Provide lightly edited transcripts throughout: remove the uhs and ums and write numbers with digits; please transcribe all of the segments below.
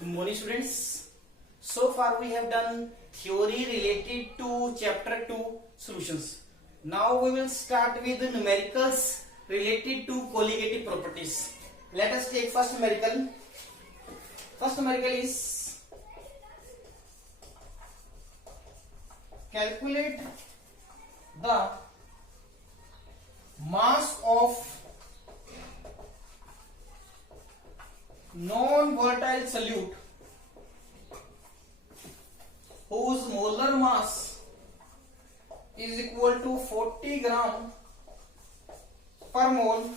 Good morning, students. So far we have done theory related to chapter 2 solutions. Now we will start with the numericals related to colligative properties. Let us take first numerical. First numerical is calculate the mass of non-volatile solute whose molar mass is equal to 40 gram per mole,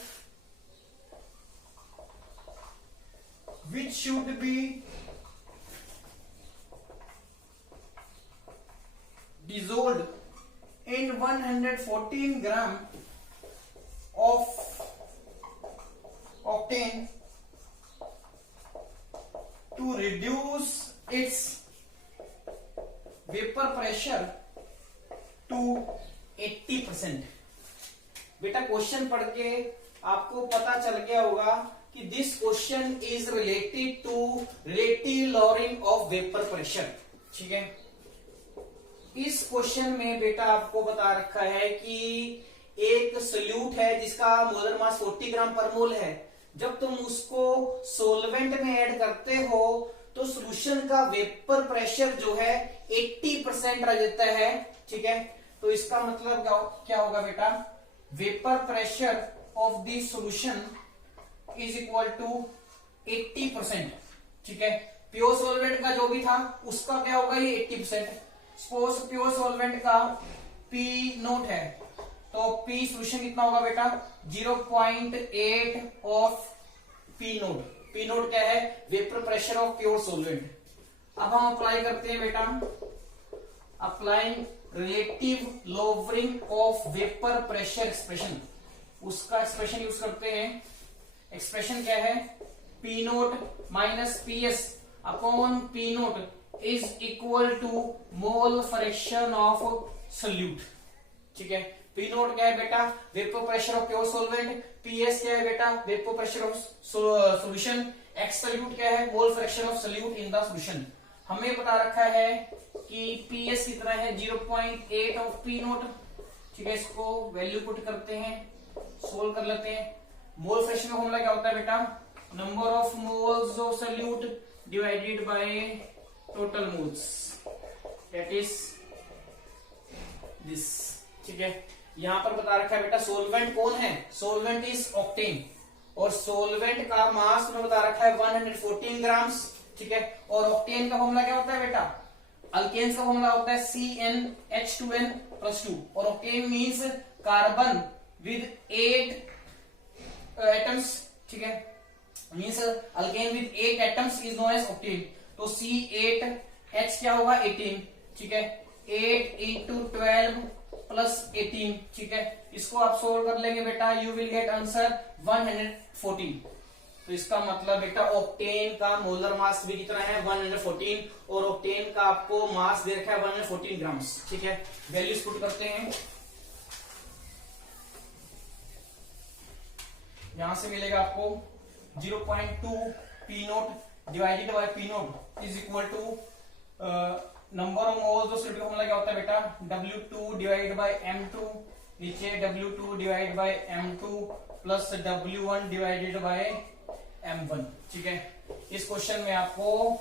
which should be dissolved in 114 gram of octane to reduce its vapor pressure to 80%। बेटा question पढ़ के आपको पता चल गया होगा कि this question is related to relative lowering of vapour pressure. ठीक है, इस क्वेश्चन में बेटा आपको बता रखा है कि एक सोल्यूट है जिसका मोलर मास 40 ग्राम पर मोल है। जब तुम उसको सोलवेंट में ऐड करते हो तो सॉल्यूशन का वेपर प्रेशर जो है 80% रह जाता है। ठीक है, तो इसका मतलब क्या होगा बेटा, vapour pressure of the solution is equal to 80%। ठीक है, प्योर सॉल्वेंट का जो भी था उसका क्या होगा, ये 80%। सपोज प्योर सॉल्वेंट का P नोट है तो P सॉल्यूशन कितना होगा बेटा, 0.8 of P naught. P naught क्या है, vapour pressure of pure solvent. अब हम अप्लाई करते हैं बेटा, applying relative lowering of vapour pressure expression. उसका एक्सप्रेशन यूज करते हैं। एक्सप्रेशन क्या है, P naught minus PS upon P naught is equal to mole fraction of solute. ठीक है, P नोट क्या है बेटा, vapour pressure of pure solvent. PS क्या है बेटा, vapour pressure of solution. X solute क्या है, मोल fraction of solute in the solution. हमें बता रखा है कि PS कितना है, 0.8 ऑफ P नोट। ठीक है, इसको वैल्यू पुट करते हैं, सोल्व कर लेते हैं। मोल फ्रैक्शन का फॉर्मूला क्या होता है बेटा, number of moles of solute divided by total moles, that is this. ठीक है, यहां पर बता रखा है बेटा सोलवेंट कौन है, सोलवेंट इज ऑक्टेन, और सोलवेंट का मास में बता रखा है 114 ग्राम्स। ठीक है, और ऑक्टेन का फॉर्मूला क्या होता है बेटा, अल्केन्स का फॉर्मूला होता है CnH2n+2, और octane means carbon with 8 atoms. ठीक है, means alkane with 8 atoms is known as octane. तो C8H क्या होगा, 18। ठीक है, 8 × 12 + 18। ठीक है, इसको आप सोल्व कर लेंगे बेटा, यू विल गेट आंसर 114। तो इसका मतलब बेटा ऑक्टेन का मोलर मास भी कितना है, 114, और ऑक्टेन का आपको मास दे रखा है 114 ग्राम्स। ठीक है, वैल्यूज पुट करते हैं। यहां से मिलेगा आपको 0.2 P naught divided by P naught is equal to number of moles of solute का फॉर्मूला क्या होता है बेटा, W2 डिवाइडेड बाय M2, नीचे W2 divided by M2 plus W1 divided by M1। ठीक है, इस क्वेश्चन में आपको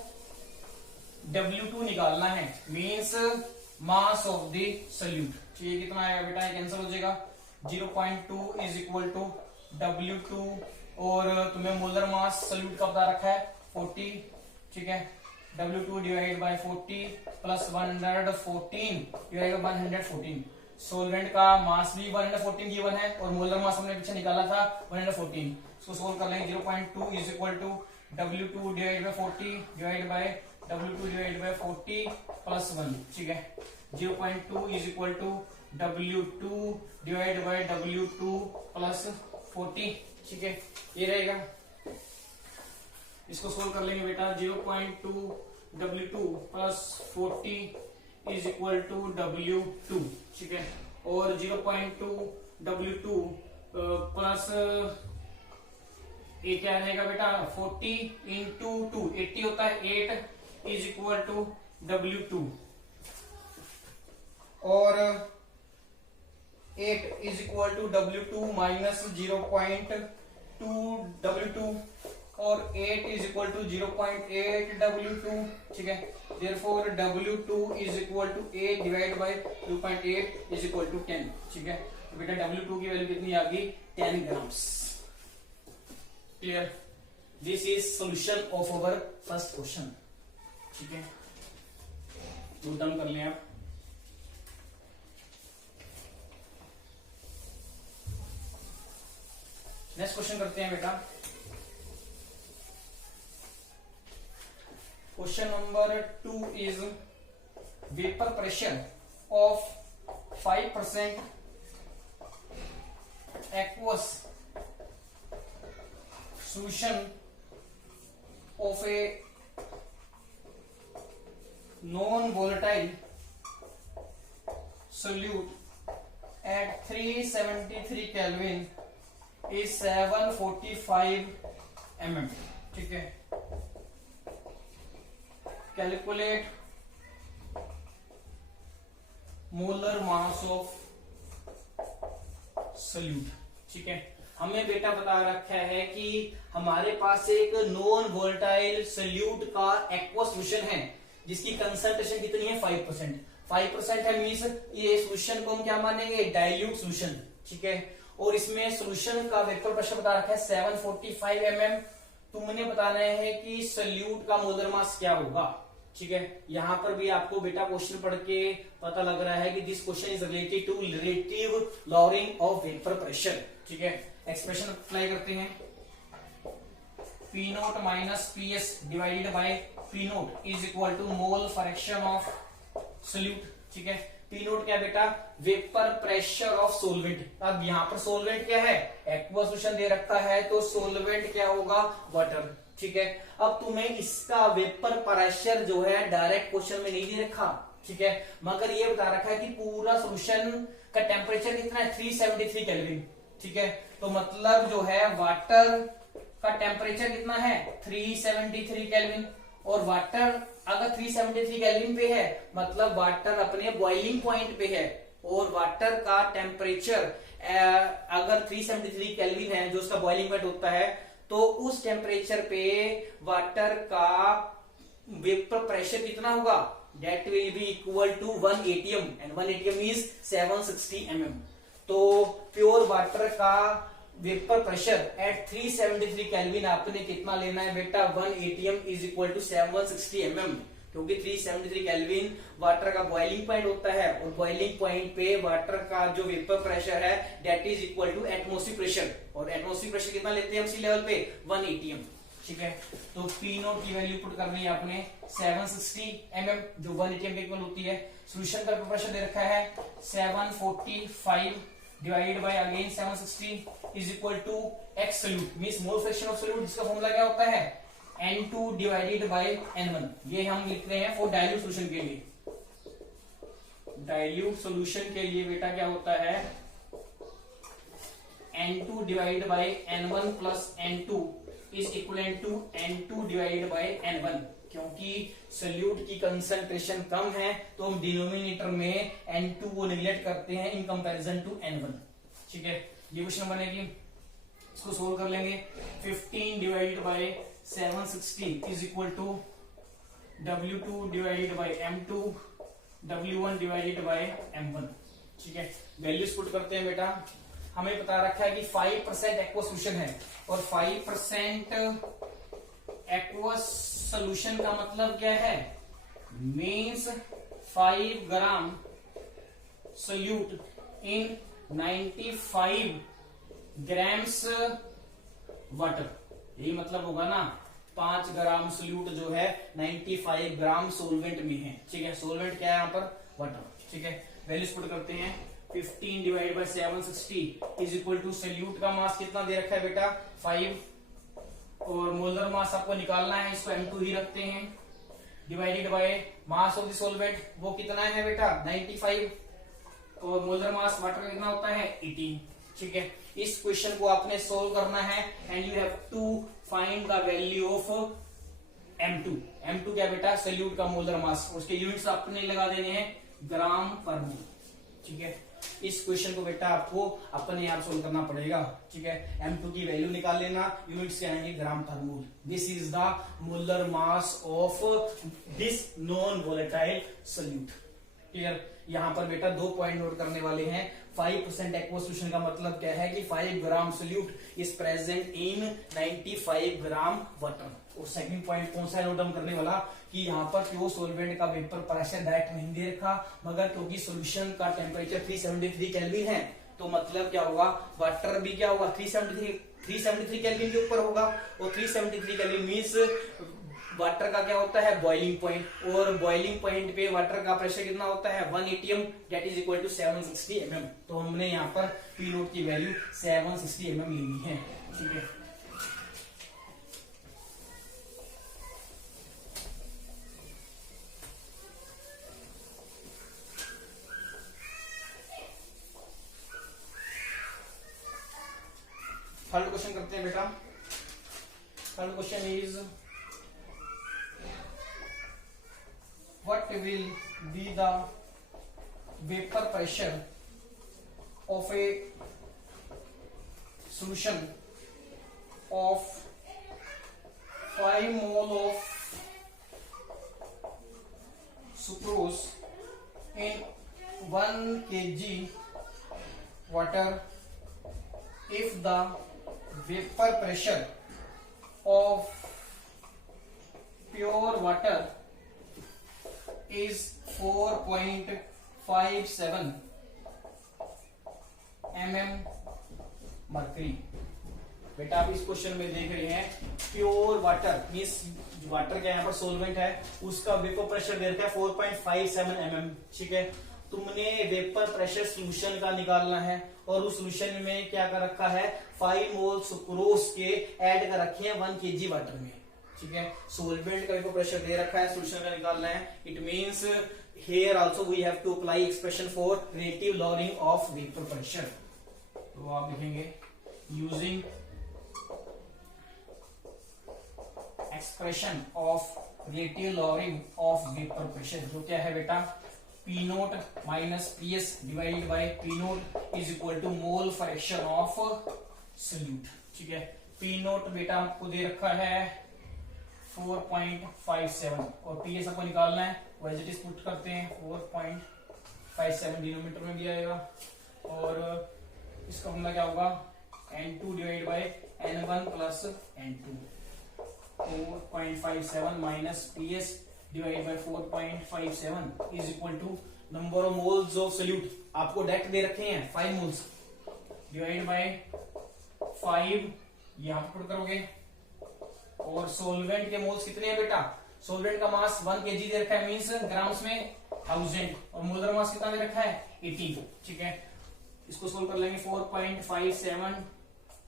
W2 निकालना है, means mass of the solute. ठीक है, कितना आएगा बेटा, ये कैंसिल हो जाएगा, 0.2 इज इक्वल टू W2, और तुम्हें मोलर मास सोल्यूट का बता रखा है 40। ठीक है, W2 divide by 40 plus 114 divide by 114। Solvent का मास भी 114 गिवन है, और मोलर मास हमने पीछे निकाला था 114। इसको सोल्व कर लेंगे, 0.2 is equal to W2 divide by 40 divide by W2 divide by 40 plus 1। ठीक है, 0.2 is equal to W2 divide by W2 plus 40। ठीक है, ये रहेगा। इसको सोल्व कर लेंगे बेटा, 0.2 W2 plus 40 is equal to W2। ठीक है, और 0.2 W2 प्लस ए क्या रहेगा बेटा 40 इंटू 2, 80 होता है, 8 इज इक्वल टू W2 और 8 is equal to W2 minus 0.2 W2 और 8 इज इक्वल टू 0.8 W2, ठीक है। Therefore W2 is equal to 8 divide by 2.8 is equal to 10, ठीक है। तो बेटा W2 की वैल्यू कितनी आ गई 10 grams. Clear? This is solution of our first question, ठीक है। नोट डाउन कर लें आप। नेक्स्ट क्वेश्चन करते हैं बेटा। Question number 2 is vapour pressure of 5% aqueous solution of a non-volatile solute at 373 Kelvin is 745 mm, ठीक है। Calculate molar mass of solute, ठीक है। हमें बेटा बता रखा है कि हमारे पास एक नॉन वोलेटाइल सोल्यूट का एक्वा सॉल्यूशन है जिसकी कंसंट्रेशन कितनी है 5%। 5% है मींस ये सॉल्यूशन को हम क्या मानेंगे डाइल्यूट सॉल्यूशन, ठीक है। और इसमें सॉल्यूशन का वेपर प्रेशर बता रखा है 745 mm। तुमने बताना है कि सोल्यूट का मोलर मास क्या होगा, ठीक है। यहां पर भी आपको बेटा क्वेश्चन पढ़ के पता लग रहा है कि this question is related to relative lowering of vapour pressure, ठीक है। एक्सप्रेशन अप्लाई करते हैं, P naught minus PS divided by P naught is equal to mole fraction of solute, ठीक है। P नोट क्या बेटा वेपर प्रेशर ऑफ सोलवेंट। अब यहाँ पर सोलवेंट क्या है एक्वा सॉल्यूशन दे रखा है तो सोलवेंट क्या होगा वाटर, ठीक है। अब तुम्हें इसका वेपर प्रेशर जो है डायरेक्ट क्वेश्चन में नहीं दे रखा, ठीक है, मगर ये बता रखा है कि पूरा सॉल्यूशन का टेम्परेचर कितना है 373 केल्विन, ठीक है। तो मतलब जो है वाटर का टेम्परेचर कितना है 373 केल्विन और वाटर अगर 373 केल्विन पे है मतलब वाटर अपने बॉइलिंग पॉइंट पे है और वाटर का टेम्परेचर अगर 373 केल्विन है जो उसका बॉइलिंग पॉइंट होता है तो उस टेम्परेचर पे वाटर का वेपर प्रेशर कितना होगा that will be equal to 1 atm and 1 atm is 760 mm। तो प्योर वाटर का वेपर प्रेशर एट 373 केल्विन आपने कितना लेना है बेटा 1 atm is equal to 760 mm, क्योंकि 373 केल्विन वाटर का बॉइलिंग पॉइंट होता है और बॉइलिंग पॉइंट पे वाटर का जो वेपर प्रेशर है that is equal to atmospheric pressure और एटमॉस्फेरिक प्रेशर कितना लेते हैं हम सी लेवल पे 1 atm, ठीक है। तो P नोट की वैल्यू पुट करनी है आपने 760 mm जो 1 atm के इक्वल होती है। सॉल्यूशन का प्रेशर दे रखा है 745 divided by again 760 is equal to x solute means mole fraction of solute जिसका फॉर्मूला क्या होता है N2 डिवाइडेड बाय N1। ये हम लिख रहे हैं फॉर डाइल्यूट सॉल्यूशन के लिए। डाइल्यूट सॉल्यूशन के लिए बेटा क्या होता है N2 divided by N1 plus N2 is equivalent to N2 divided by N1। क्योंकि सोल्यूट की कंसंट्रेशन कम है तो हम डिनोमिनेटर में N2 को निगलेक्ट करते हैं इन कंपैरिजन टू N1, ठीक है। ये क्वेश्चन बनेगी, इसको सोल्व कर लेंगे। 15 divided by 760 is equal to W2 divided by M2 W1 divided by M1, ठीक है। वैल्यूज पुट करते हैं बेटा। हमें बता रखा है कि 5% एक्वा सॉल्यूशन है और 5% एक्वा सॉल्यूशन का मतलब क्या है मीन्स 5 ग्राम सोल्यूट इन 95 ग्राम्स वाटर, यही मतलब होगा ना 5 ग्राम सोल्यूट जो है 95 ग्राम सोलवेंट में है, ठीक है। सोलवेंट क्या है यहाँ पर वाटर, ठीक है। वैल्यूज पुट करते हैं 15 divide by 760 is equal to solute का मास कितना दे रखा है बेटा 5 और मोलर मास आपको निकालना है, इसको M2 ही रखते हैं divided by mass of the solvent वो कितना है बेटा 95 और मोलर मास वाटर का कितना होता है 18, ठीक है, इस क्वेश्चन को आपने सोल्व करना है and you have to find the value of M2। M2 क्या बेटा, सल्यूट का मोलर मास, उसके यूनिट्स आपने लगा देने हैं ग्राम पर मोल। ठीक है, इस क्वेश्चन को बेटा आपको अपने आप सोल्व करना पड़ेगा। ठीक है, M2 की वैल्यू निकाल लेना, यूनिट्स से आएंगे gram per mole. This is the molar mass of this non volatile solute. Clear, यहां पर बेटा 2 पॉइंट नोट करने वाले हैं। 5% एक्वस सोल्यूशन का मतलब क्या है कि 5 gram solute is present in 95 gram water. और सेकंड पॉइंट कौन सा है नोट डाउन करने वाला कि यहाँ पर प्योर सोलवेंट का वेपर प्रेशर डायरेक्ट नहीं दे रखा, मगर क्योंकि सॉल्यूशन का टेम्परेचर 373 केल्विन है, तो मतलब क्या होगा, वाटर भी क्या होगा 373 केल्विन के ऊपर होगा। और 373 केल्विन मींस वाटर का क्या होता है, बॉइलिंग पॉइंट, और बॉइलिंग पॉइंट पे वाटर का प्रेशर कितना होता है 1 atm, that is equal to 760 mm। तो हमने यहाँ पर पी नोट की वैल्यू 760 mm लेनी है। ठीक है, थर्ड क्वेश्चन करते हैं बेटा। Third question is what will be the vapor pressure of a solution of 5 mole of sucrose in 1 kg water if the vapor pressure of pure water is 4.57 mm mercury. बेटा आप इस question में देख रहे हैं प्योर वाटर मींस वाटर का यहाँ पर सोलवेंट है, उसका वेपर प्रेशर दे रखा है 4.57 mm। ठीक है, तुमने वेपर प्रेशर सोल्यूशन का निकालना है और उस सोल्यूशन में क्या कर रखा है 5 मोल सुक्रोज के ऐड कर रखे हैं 1 kg वाटर में। ठीक है, सोलवेंट का वेपर प्रेशर दे रखा है, सोल्यूशन का निकालना है। It means here also we have to apply expression for relative lowering of vapour pressure. तो आप लिखेंगे using expression of relative lowering of vapour pressure, जो क्या है बेटा P naught minus PS divided by P naught is equal to mole fraction of solute. ठीक है, P note बेटा आपको दे रखा है 4.57 और PS आपको निकालना है, एज इट इज पुट करते हैं 4.57 डिनोमिनेटर में भी आएगा और इसका फॉर्मूला क्या होगा N2 divide by N1 plus N2। 4.57 minus PS divide by 4.57 is equal to number of moles of solute, आपको डायरेक्ट दे रखे हैं 5 मोल्स, डिवाइड बाय 5 यहां पर पुट करोगे। और सोलवेंट के मोल्स कितने हैं बेटा, सोलवेंट का मास 1 kg दे रखा है मींस ग्राम्स में 1000 और मोलर मास कितना दे रखा है 80। ठीक है, इसको सोल्व कर लेंगे 4.57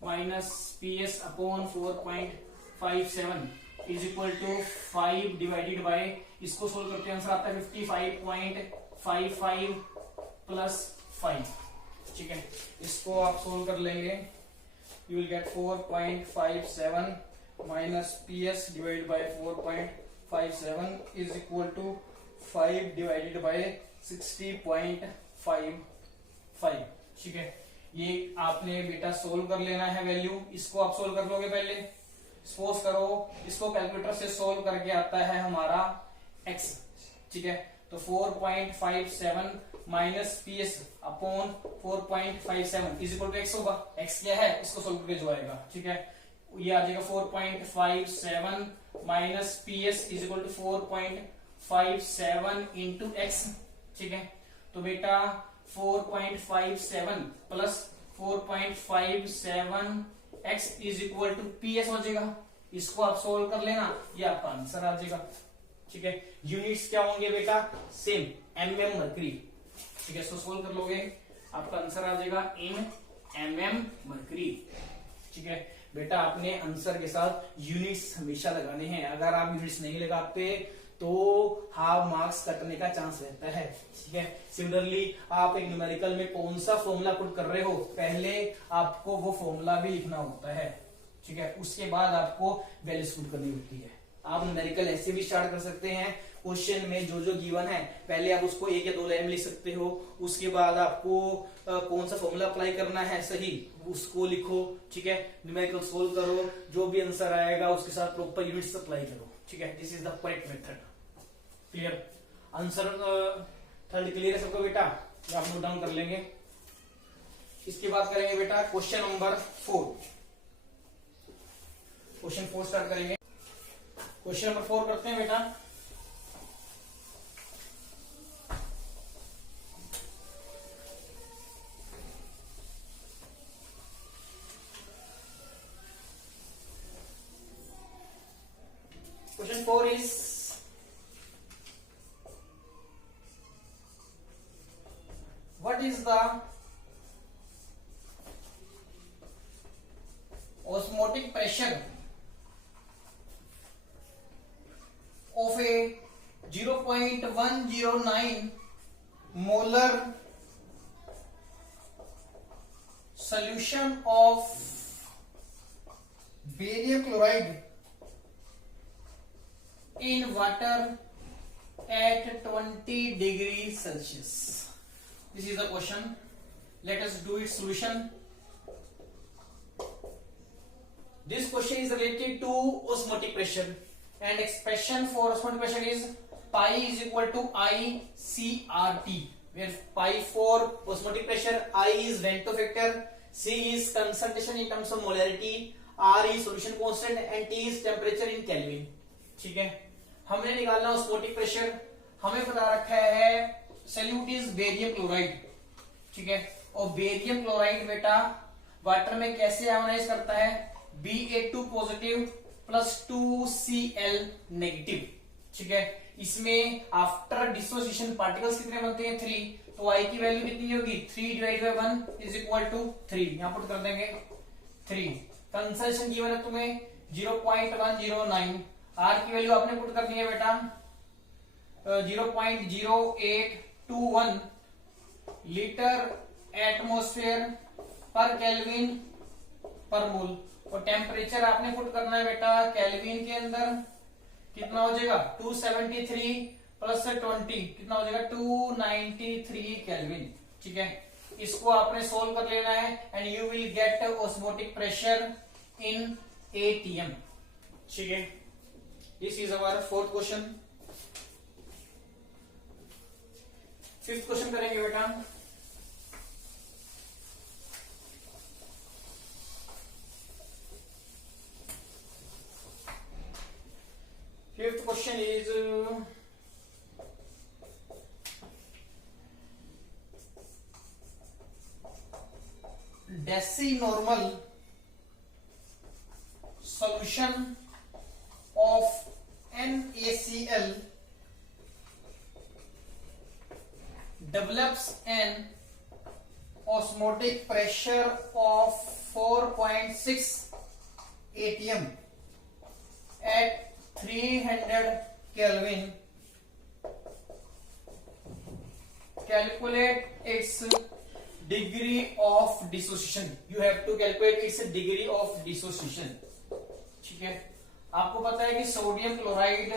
minus PS upon 4.57 is equal to 5 divided by, इसको सोल्व करते हैं आंसर आता है 55.55 प्लस 5। ठीक है, इसको आप सोल्व कर लेंगे, you will get 4.57 minus PS divide by 4.57 is equal to 5 divided by 60.55। ठीक है, ये आपने बेटा सोल्व कर लेना है वैल्यू, इसको आप सोल्व कर लोगे पहले, सपोज करो इसको कैलकुलेटर से सोल्व करके आता है हमारा x। ठीक है, तो 4.57 minus PS upon 4.57 is equal to x होगा, x क्या है इसको सोल्व करके जो आएगा। ठीक है, ये आ जाएगा 4.57 minus PS is equal to 4.57 into x। ठीक है, तो बेटा 4.57 plus 4.57 x is equal to PS हो जाएगा, इसको आप सोल्व कर लेना, ये आपका आंसर आ जाएगा। ठीक है, यूनिट्स क्या होंगे बेटा सेम mm मर्करी। ठीक है, इसको सोल्व कर लोगे आपका आंसर आ जाएगा इन mm मर्करी। ठीक है बेटा, आपने आंसर के साथ यूनिट्स हमेशा लगाने हैं, अगर आप यूनिट्स नहीं लगाते तो हाफ मार्क्स कटने का चांस रहता है। ठीक है, सिमिलरली आप एक न्यूमेरिकल में कौन सा फॉर्मूला पुट कर रहे हो, पहले आपको वो फॉर्मूला भी लिखना होता है। ठीक है, उसके बाद आपको वैल्यूज पुट करनी होती है। आप न्यूमेरिकल ऐसे भी स्टार्ट कर सकते हैं, क्वेश्चन में जो जो गिवन है पहले आप उसको 1 या 2 लाइन में लिख सकते हो, उसके बाद आपको कौन सा फॉर्मूला अप्लाई करना है सही उसको लिखो। ठीक है, न्यूमेरिकल सोल्व करो, जो भी आंसर आएगा उसके साथ प्रॉपर यूनिट्स अप्लाई करो। ठीक है, this is the correct method. Clear? Answer third clear है सबको बेटा? आप नोट डाउन कर लेंगे। इसके बाद करेंगे बेटा क्वेश्चन नंबर 4। क्वेश्चन 4 स्टार्ट करेंगे। क्वेश्चन नंबर 4 करते हैं बेटा। Question 4 is what is the osmotic pressure of a 0.109 molar solution of barium chloride in water at 20 degrees Celsius? This is the question. Let us do its solution. This question is related to osmotic pressure and expression for osmotic pressure is pi is equal to ICRT, where pi for osmotic pressure, I is Vento factor, C is concentration in terms of molarity, R is solution constant and T is temperature in Kelvin. ठीक है, हमने निकालना osmotic pressure, हमें पता रखा है solute is barium chloride. ठीक है, और बेरियम क्लोराइड बेटा वाटर में कैसे आयोनाइज करता है, Ba2 positive plus 2Cl negative. ठीक है, इसमें आफ्टर डिसोसिएशन पार्टिकल्स कितने बनते हैं 3, तो I की वैल्यू कितनी होगी 3 divide by 1 is equal to 3, यहां पुट कर देंगे 3। कंसंट्रेशन गिवन है तुम्हें 0.109, आर की वैल्यू आपने पुट करनी है बेटा 0.0821 लीटर एटमॉस्फेयर पर केल्विन पर मोल, और टेम्परेचर आपने पुट करना है बेटा केल्विन के अंदर कितना हो जाएगा 273 प्लस 20 कितना हो जाएगा 293 केल्विन। ठीक है, इसको आपने सोल्व कर लेना है and you will get osmotic pressure in ATM। ठीक है, This is our fourth question. Fifth question करेंगे बेटा। Fifth question is decinormal solution of NaCl develops an osmotic pressure of 4.6 atm at 300 Kelvin. Calculate its degree of dissociation. You have to calculate its degree of dissociation. ठीक है, आपको पता है कि sodium chloride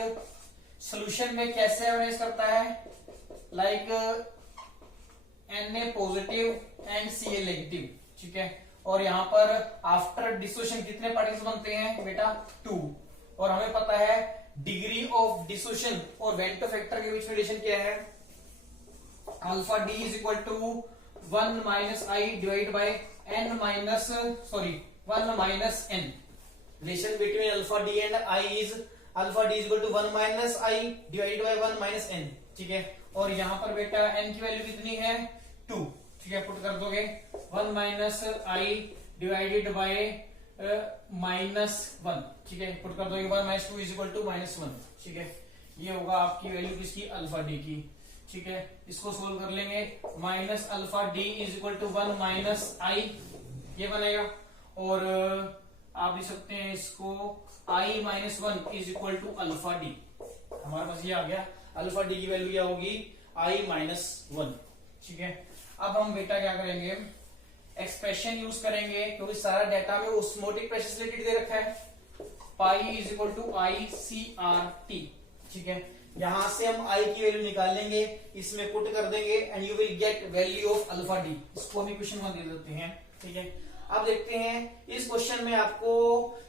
solution में कैसे arrange करता है, like Na positive and Cl negative. ठीक है, और यहाँ पर आफ्टर डिसोसिएशन कितने पार्टिकल्स बनते हैं बेटा 2, और हमें पता है डिग्री ऑफ डिसोसिएशन और वेंटो फैक्टर के बीच में रिलेशन क्या है, alpha D is equal to 1 minus I divide by n minus 1 minus n। Relation between alpha d and I is alpha d is equal to 1 minus I divided by 1 minus n। ठीक है, और यहाँ पर बेटा n की value कितनी है 2। ठीक है, पुट कर दोगे 1 माइनस I डिवाइडेड बाय -1। ठीक है, पुट कर दोगे 1 माइनस 2 इज इक्वल टू -1। ठीक है, ये होगा आपकी वैल्यू किसकी अल्फा डी की। ठीक है, इसको सोल्व कर लेंगे, minus alpha D is equal to 1 minus i ये बनेगा, और आप लिख सकते हैं इसको I -1 is equal to alpha D. हमारे पास ये आ गया, अल्फा डी की वैल्यू क्या होगी, I-1। ठीक है, अब हम बेटा क्या करेंगे, एक्सप्रेशन यूज करेंगे, क्योंकि सारा डाटा में ऑस्मोटिक प्रेशर से रिलेटेड दे रखा है, pi is equal to ICRT। ठीक है, यहां से हम I की वैल्यू निकाल लेंगे, इसमें पुट कर देंगे and you will get value of alpha D. इसको हम इक्वेशन में दे देते हैं। ठीक है, अब देखते हैं इस क्वेश्चन में आपको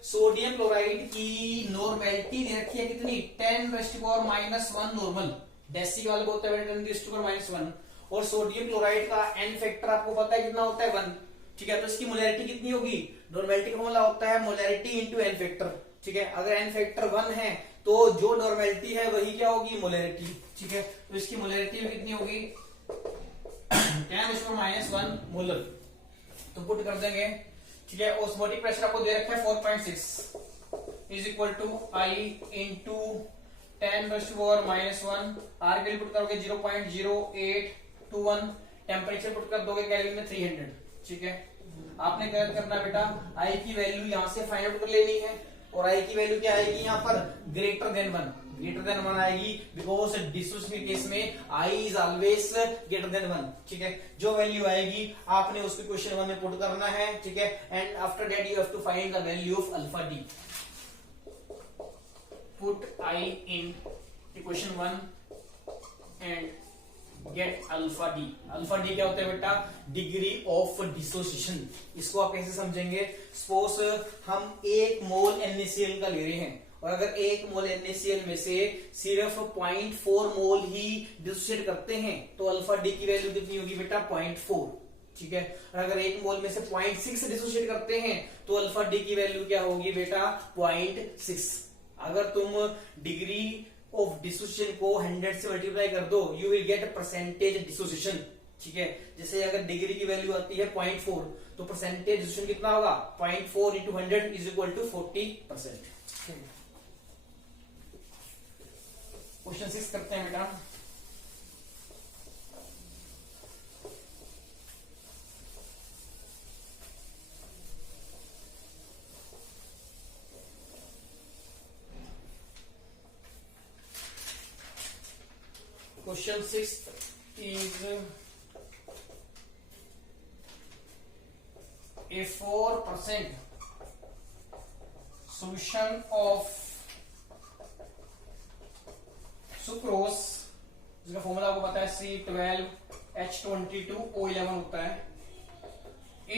सोडियम क्लोराइड की नॉर्मेलिटी दे रखी है कितनी, 10⁻⁻1 नॉर्मल, डेसिमल को होता है 10⁻⁻1, और सोडियम क्लोराइड का एन फैक्टर आपको पता है कितना होता है 1। ठीक है, तो इसकी मोलैरिटी कितनी होगी, नॉर्मेलिटी का फॉर्मूला होता है मोलैरिटी इंटू एन फैक्टर। ठीक है, अगर एन फैक्टर 1 है तो जो नॉर्मेलिटी है वही क्या होगी, मोलैरिटी। ठीक है, तो इसकी मोलैरिटी में कितनी होगी 10⁻⁻1 मोलर, तो पुट कर देंगे। ठीक है, ऑस्मोटिक प्रेशर आपको दे रखा है 4.6 is equal to I into 10⁻⁻1, R के लिए पुट करोगे 0.0821, टेम्परेचर पुट कर दोगे केल्विन में 300। ठीक है, आपने क्या करना है बेटा, I की वैल्यू यहां से फाइंड आउट कर लेनी है, और I की वैल्यू क्या आएगी यहाँ पर, ग्रेटर देन 1 आएगी, बिकॉज डिसोसिएशन के केस में I is always greater than 1। ठीक है, जो वैल्यू आएगी आपने उसको क्वेश्चन 1 में पुट करना है। ठीक है, and after that you have to find the value of alpha D. Put I in equation 1 and get alpha D. Alpha D क्या होता है बेटा, डिग्री ऑफ डिसोसिएशन। इसको आप कैसे समझेंगे, सपोज हम 1 मोल NaCl का ले रहे हैं, और अगर 1 मोल NaCl में से सिर्फ 0.4 मोल ही डिसोसिएट करते हैं तो अल्फा डी की वैल्यू कितनी होगी बेटा, 0.4। ठीक है, और अगर 1 मोल में से 0.6 डिसोसिएट करते हैं तो अल्फा डी की वैल्यू क्या होगी बेटा, 0.6। अगर तुम डिग्री ऑफ डिसोसिएशन को 100 से मल्टीप्लाई कर दो, you will gate percentage dissociation. ठीक है, जैसे अगर डिग्री की वैल्यू आती है 0.4 तो परसेंटेज डिसोसिएशन कितना होगा, 0.4 into 100 is equal to 40%। Question 6 करते हैं बेटा। Question 6 is a 4% solution of sucrose, जिसका फॉर्मूला आपको पता है C12H22O11 होता है,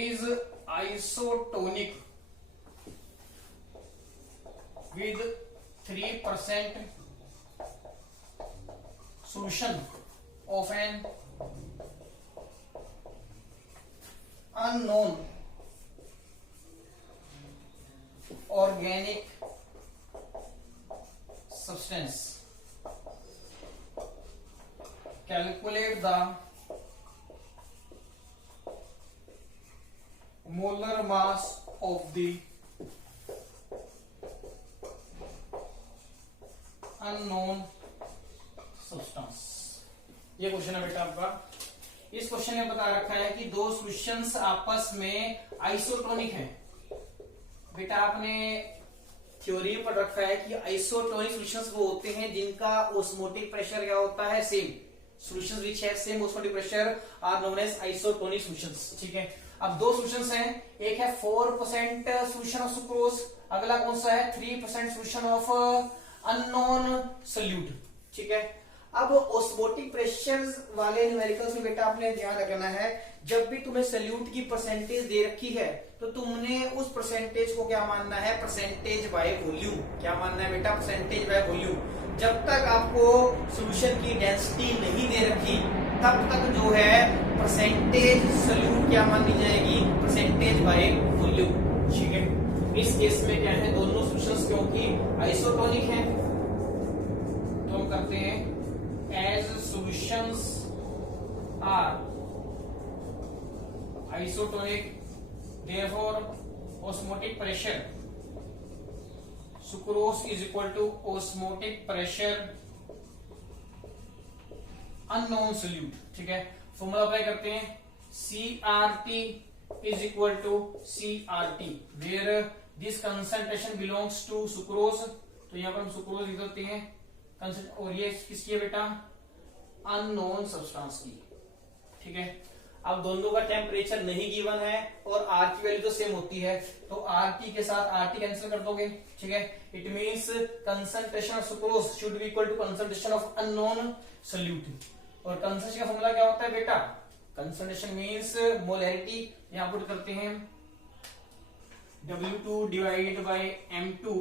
is isotonic with 3% solution of an unknown organic substance. Calculate the molar mass of the unknown substance. ये क्वेश्चन है बेटा आपका। इस क्वेश्चन में बता रखा है कि दो सॉल्यूशंस आपस में आइसोटोनिक हैं। बेटा आपने थ्योरी में पढ़ रखा है कि आइसोटोनिक सॉल्यूशंस वो होते हैं जिनका ऑस्मोटिक प्रेशर क्या होता है, same. Solutions which have same osmotic pressure are known as isotonic solutions. ठीक है, अब दो सॉल्यूशंस हैं, एक है 4% सॉल्यूशन ऑफ सुक्रोज, अगला कौन सा है 3% सॉल्यूशन ऑफ अननोन सोल्यूट। ठीक है, अब ऑस्मोटिक प्रेशर वाले न्यूमेरिकल्स में बेटा आपने ध्यान रखना है, जब भी तुम्हें सल्यूट की परसेंटेज दे रखी है तो तुमने उस परसेंटेज को क्या मानना है, परसेंटेज बाय वॉल्यूम। क्या मानना है बेटा, परसेंटेज बाय वॉल्यूम। जब तक आपको सॉल्यूशन की डेंसिटी नहीं दे रखी तब तक जो है परसेंटेज सल्यूट क्या मानी जाएगी, परसेंटेज बाय वॉल्यूम। ठीक है, इस केस में क्या है, दोनों सॉल्यूशंस क्योंकि आइसोटोनिक हैं तो हम करते हैं as solutions are isotonic, therefore osmotic pressure sucrose is equal to osmotic pressure unknown solute। ठीक है, फॉर्मूला अप्लाई करते हैं, CRT is equal to CRT where this concentration belongs to sucrose। तो यहां पर हम सुक्रोज लिख देते हैं और ये किसकी है बेटा, अननोन सब्सटेंस की। ठीक है, अब दोनों का टेम्परेचर नहीं गिवन है और आर की वैल्यू तो सेम होती है, तो आर टी के साथ आर टी कैंसिल कर दोगे। ठीक है, it means concentration of sucrose should be equal to concentration of unknown solute. और कंसंट्रेशन का फॉर्मूला क्या होता है बेटा, कंसंट्रेशन मींस मोलैरिटी, यहां पुट करते हैं W2 divide by M2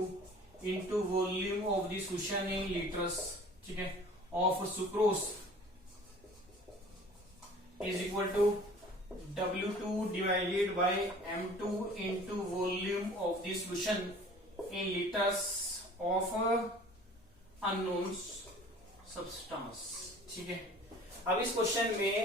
into volume of the solution in litres. ठीक है, of sucrose is equal to W2 divided by M2 into volume of the solution in liters of unknown substance। ठीक है, अब इस question में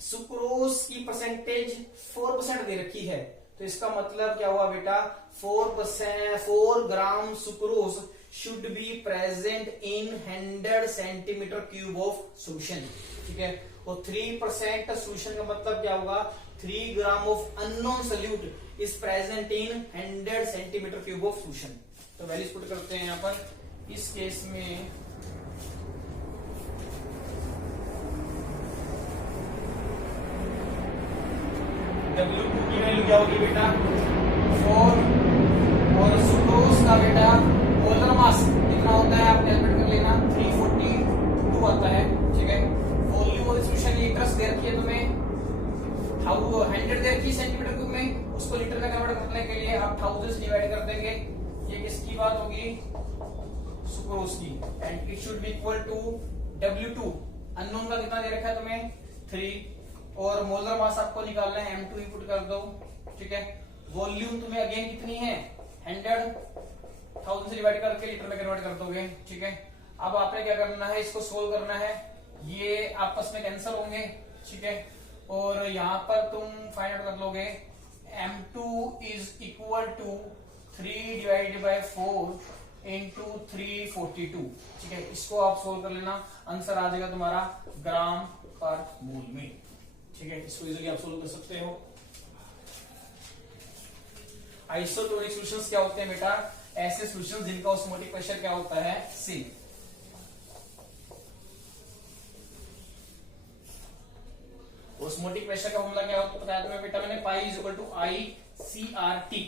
sucrose की percentage 4% दे रखी है, तो इसका मतलब क्या हुआ बेटा, 4 gram sucrose should be present in 100 centimetre cube of solution. ठीक है, और 3% सोल्यूशन का मतलब क्या होगा, 3 gram of unknown solute is present in 100 centimetre cube of solution. तो वैल्यूज पुट करते हैं यहाँ पर। इस केस में W2 की वैल्यू क्या होगी बेटा, 4, और सुक्रोज का बेटा मोलर मास कितना होता है आप कैलकुलेट कर लेना, 342 आता है। ठीक है, वॉल्यूम ऑफ सॉल्यूशन लीटर्स दे रखी है तुम्हें, 100 दे रखी है सेंटीमीटर क्यूब में, उसको लीटर में कन्वर्ट करने के लिए आप 1000 से डिवाइड कर देंगे। ये किसकी बात होगी, सुक्रोज की। And it should be equal to W2 unknown का कितना दे रखा है तुम्हें, 3, और मोलर मास आपको निकालना है, M2 इनपुट कर दो। ठीक है, वॉल्यूम तुम्हें अगेन कितनी है, 100 से डिवाइड करके लीटर में कन्वर्ट कर दोगे। ठीक है, अब आपने क्या करना है, इसको सोल्व करना है, ये आपस में कैंसिल होंगे। ठीक है, और यहां पर तुम फाइंड आउट कर लोगे M2 is equal to 3 divided by 4 into 342। ठीक है, इसको आप सोल्व कर लेना, आंसर आ जाएगा तुम्हारा ग्राम पर मोल में। ठीक है, इसको इजीली आप सोल्व कर सकते हो। आइसोटोनिक सॉल्यूशंस क्या होते हैं बेटा, ऐसे सॉल्यूशंस जिनका ऑस्मोटिक प्रेशर क्या होता है, C। ऑस्मोटिक प्रेशर का फॉर्मूला क्या होता है बताया तुम्हें बेटा मैंने, pi is equal to ICRT।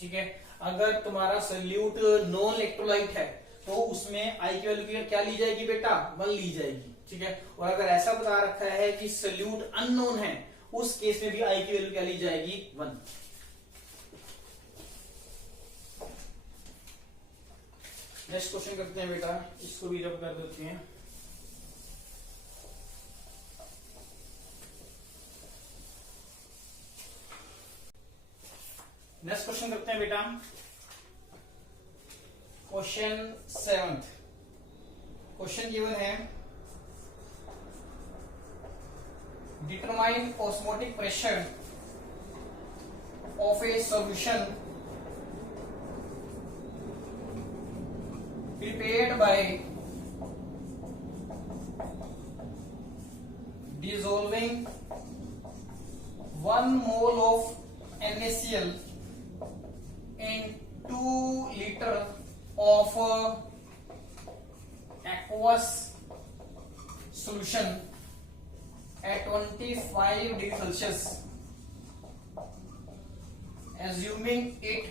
ठीक है, अगर तुम्हारा सोल्यूट नॉन इलेक्ट्रोलाइट है तो उसमें आई की वैल्यू क्या ली जाएगी बेटा, 1 ली जाएगी। ठीक है, और अगर ऐसा बता रखा है कि सोल्यूट अननोन है, उस केस में भी आई की वैल्यू क्या ली जाएगी, 1। नेक्स्ट क्वेश्चन करते हैं बेटा, इसको भी रब कर देते हैं। नेक्स्ट क्वेश्चन करते हैं बेटा, क्वेश्चन 7th। क्वेश्चन गिवन है, determine osmotic pressure of A solution prepared by dissolving 1 mole of NaCl in 2 liter of aqueous solution at 25 degrees Celsius, assuming it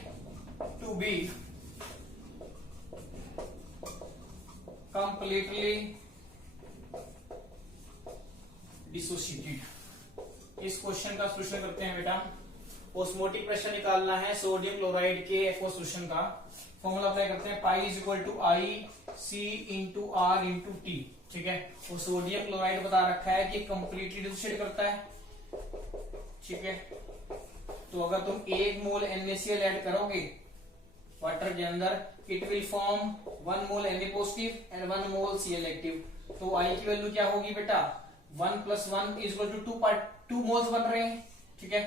to be completely dissociated। इस question का solution करते हैं बेटा। Osmotic pressure निकालना है sodium chloride के aqueous solution का, formula apply करते हैं, pi is equal to IC into R into T। ठीक है, और सोडियम क्लोराइड बता रखा है कि कंप्लीटली डिसोशिएट करता है। ठीक है, तो अगर तुम 1 मोल NaCl ऐड करोगे वाटर के अंदर, it will form 1 mole Na positive and 1 mole Cl active. तो I की वैल्यू क्या होगी बेटा, 1 + 1 इज इक्वल टू 2 मोल्स बन रहे हैं। ठीक है,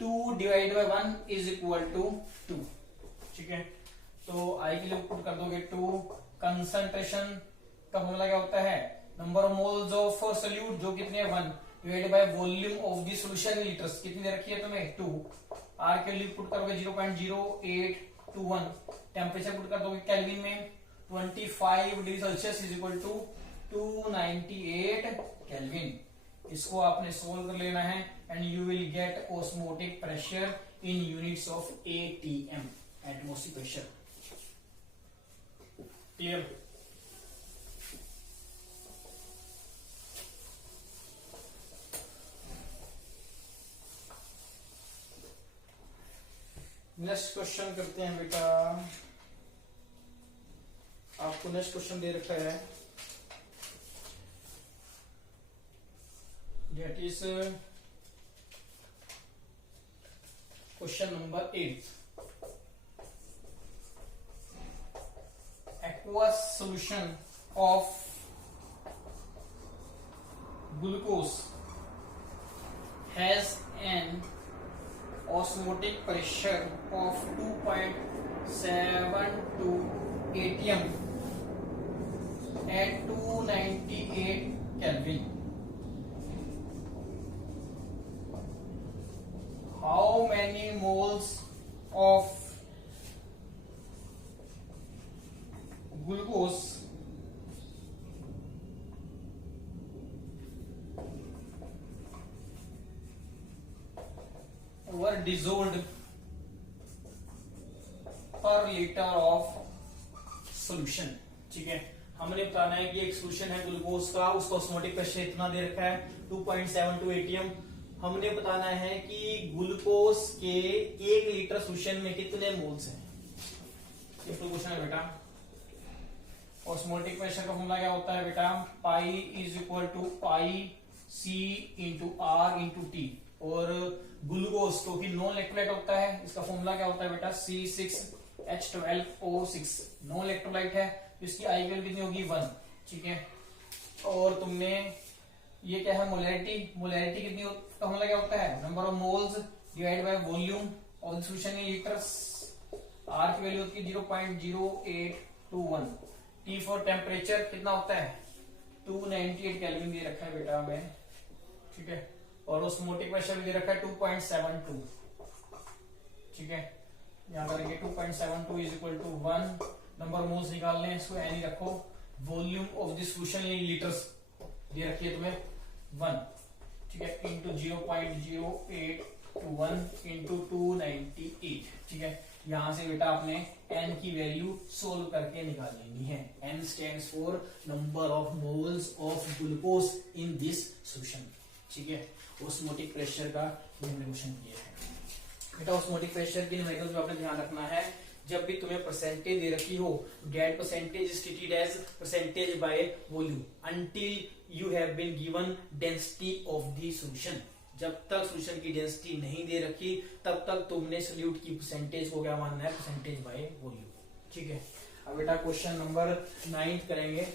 2 divide by 1 is equal to 2। ठीक है, तो I की वैल्यू पुट कर दोगे 2। कंसंट्रेशन का फॉर्मूला क्या होता है, number of moles of solute जो कितने हैं 1 divided by volume of the solution in litres, कितनी दे रखी है तुम्हें 2। R के वैल्यू पुट करोगे 0.0821, टेम्परेचर पुट कर दोगे केल्विन में 25 degree Celsius is equal to 298 kelvin. इसको आपने सोल्व कर लेना है and you will get osmotic pressure in units of ATM, atmospheric pressure. Clear? Next question करते हैं बेटा। आपको नेक्स्ट क्वेश्चन दे रखा है, that is question number 8. Aqueous solution of glucose has an osmotic pressure of 2.72 atm at 298 Kelvin. How many moles of glucose were dissolved per liter of solution? ठीक है, हमने बताना है कि एक सोल्यूशन है ग्लूकोज का, उसका ऑस्मोटिक प्रेशर इतना दे रखा है 2.72 atm। हमने बताना है कि ग्लूकोज के 1 लीटर सोल्यूशन में कितने मोल्स हैं। ये तो क्वेश्चन है बेटा। ऑस्मोटिक प्रेशर का फॉर्मूला क्या होता है बेटा? Pi is equal to pi C into R into T. और ग्लूकोज क्योंकि नॉन इलेक्ट्रोलाइट होता है, इसका फॉर्मूला क्या होता है बेटा? C6H12O6 नॉन इलेक्ट्रोलाइट है, तो इसकी आई वैल्यू कितनी होगी? 1। ठीक है, और तुमने ये क्या है? मोलैरिटी। मोलैरिटी कितनी का फॉर्मूला क्या होता है? Number of moles divide by volume of the solution in litres. R की वैल्यू होती है 0.0821। टी फॉर टेम्परेचर कितना होता है? 298 केल्विन दे रखा है बेटा हमें। ठीक है, और ऑस्मोटिक प्रेशर भी दे रखा है 2.72। ठीक है, यहां करेंगे 2.72 is equal to 1। Number of moles निकालने हैं, इसको एन ही रखो। Volume of the solution in litres दे रखी है तुम्हें 1। ठीक है, इंटू 0.0821 इंटू 298। ठीक है, यहां से बेटा आपने n की वैल्यू सोल्व करके निकाल लेनी है। n stands for number of moles of glucose in this solution. ठीक है, ऑस्मोटिक प्रेशर का क्वेश्चन किया है बेटा। ऑस्मोटिक प्रेशर के न्यूमेरिकल्स में आपने ध्यान रखना है, जब भी तुम्हें परसेंटेज दे रखी हो, get percentage is treated as percentage by volume until you have been given density of the solution. जब तक सॉल्यूशन की डेंसिटी नहीं दे रखी तब तक तुमने सॉल्यूट की परसेंटेज को क्या मानना है? Percentage by volume. ठीक है, अब बेटा क्वेश्चन नंबर 9 करेंगे।